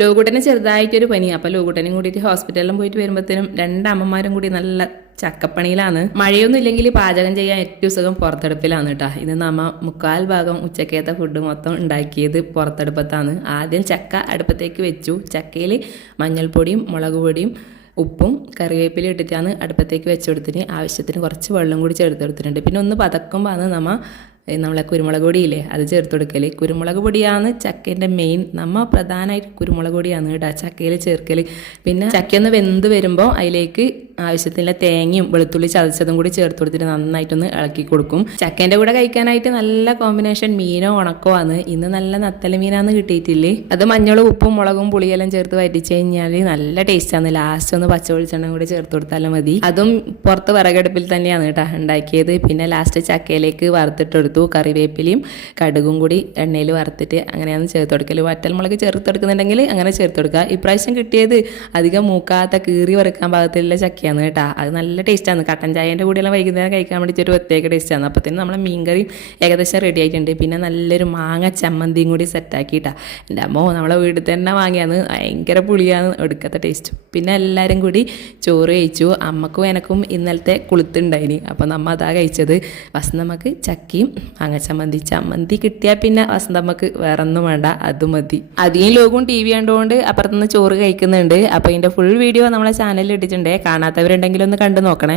ലോകൂട്ടന് ചെറുതായിട്ടൊരു പനി. അപ്പോൾ ലോകൂട്ടനും കൂടിയിട്ട് ഹോസ്പിറ്റലിലും പോയിട്ട് വരുമ്പോഴത്തേനും രണ്ടമ്മമാരും കൂടി നല്ല ചക്കപ്പണിയിലാണ്. മഴയൊന്നും ഇല്ലെങ്കിൽ പാചകം ചെയ്യാൻ ഏറ്റവും സുഖം പുറത്തെടുപ്പിലാണ് കേട്ടോ. ഇത് നമ്മ മുക്കാൽ ഭാഗം ഉച്ചക്കത്തെ ഫുഡ് മൊത്തം ഉണ്ടാക്കിയത് പുറത്തെടുപ്പത്താണ്. ആദ്യം ചക്ക അടുപ്പത്തേക്ക് വെച്ചു. ചക്കയിൽ മഞ്ഞൾപ്പൊടിയും മുളക് പൊടിയും ഉപ്പും കറിവേപ്പിലും ഇട്ടിട്ടാണ് അടുപ്പത്തേക്ക് വെച്ച് കൊടുത്തിന്. ആവശ്യത്തിന് കുറച്ച് വെള്ളം കൂടി ചേർത്ത് കൊടുത്തിട്ടുണ്ട്. പിന്നെ ഒന്ന് പതക്കുമ്പോൾ നമ്മളെ കുരുമുളക് പൊടിയില്ലേ അത് ചേർത്ത് കൊടുക്കൽ. കുരുമുളക് പൊടിയാണ് ചക്കേൻ്റെ മെയിൻ. പ്രധാനമായിട്ട് കുരുമുളക് പൊടിയാണ് കേട്ടോ ചക്കയിൽ ചേർക്കൽ. പിന്നെ ചക്കയൊന്ന് വെന്ത് വരുമ്പോൾ അതിലേക്ക് ആവശ്യത്തിനുള്ള തേങ്ങയും വെളുത്തുള്ളി ചതച്ചതും കൂടി ചേർത്ത് കൊടുത്തിട്ട് നന്നായിട്ടൊന്ന് ഇളക്കി കൊടുക്കും. ചക്കേൻ്റെ കൂടെ കഴിക്കാനായിട്ട് നല്ല കോമ്പിനേഷൻ മീനോ ഉണക്കോ ആണ്. ഇന്ന് നല്ല നത്തല മീനാന്ന് കിട്ടിയിട്ടില്ലേ. അത് മഞ്ഞളും ഉപ്പും മുളകും പുളിയെല്ലാം ചേർത്ത് വറ്റിച്ച് കഴിഞ്ഞാൽ നല്ല ടേസ്റ്റാണ്. ലാസ്റ്റ് ഒന്ന് പച്ച വെളിച്ചെണ്ണ കൂടി ചേർത്ത് കൊടുത്താലും മതി. അതും പുറത്ത് വിറകടുപ്പിൽ തന്നെയാണ് കേട്ടോ ഉണ്ടാക്കിയത്. പിന്നെ ലാസ്റ്റ് ചക്കയിലേക്ക് വറുത്തിട്ടെടുത്തു. കറിവേപ്പിലയും കടുകും കൂടി എണ്ണയിൽ വറുത്തിട്ട് അങ്ങനെയാണ് ചേർത്ത് കൊടുക്കൽ. വറ്റൽമുളക് ചേർത്ത് കൊടുക്കുന്നുണ്ടെങ്കിൽ അങ്ങനെ ചേർത്ത് കൊടുക്കുക. ഇപ്രാവശ്യം കിട്ടിയത് അധികം മൂക്കാത്ത കീറി വറുക്കാൻ പാകത്തിലുള്ള ചക്കയാണ് കേട്ടോ. അത് നല്ല ടേസ്റ്റാണ്. കട്ടൻ ചായൻ്റെ കൂടെയെല്ലാം വൈകുന്നേരം കഴിക്കാൻ വേണ്ടിയിട്ട് ഒരു പ്രത്യേക ടേസ്റ്റാണ്. അപ്പോഴത്തേനും നമ്മളെ മീൻകറി ഏകദേശം റെഡി ആയിട്ടുണ്ട്. പിന്നെ നല്ലൊരു മാങ്ങ ചമ്മന്തിയും കൂടി സെറ്റാക്കിയിട്ടാ. എൻ്റെ അമ്മോ നമ്മളെ വീട്ടിൽ തന്നെ വാങ്ങിയാണ്. ഭയങ്കര പുളിയാണ്, എടുക്കത്തെ ടേസ്റ്റ്. പിന്നെ എല്ലാവരും കൂടി ചോറ് കഴിച്ചു. അമ്മക്കും എനക്കും ഇന്നലത്തെ കുളുത്തുണ്ടായിന്. അപ്പോൾ നമ്മ അതാ കഴിച്ചത്. വസന്തമ്മക്ക് ചക്കയും ചമ്മന്തി കിട്ടിയാൽ പിന്നെ വസന്തമ്മക്ക് വേറെ ഒന്നും വേണ്ട, അത് മതി. അധികം ലോകവും ടി വി കണ്ടുകൊണ്ട് അപ്പുറത്തുനിന്ന് ചോറ് കഴിക്കുന്നുണ്ട്. അപ്പോൾ ഇതിൻ്റെ ഫുൾ വീഡിയോ നമ്മളെ ചാനലിൽ ഇട്ടിട്ടുണ്ട്. കാണാത്തവരുണ്ടെങ്കിൽ ഒന്ന് കണ്ടു നോക്കണേ.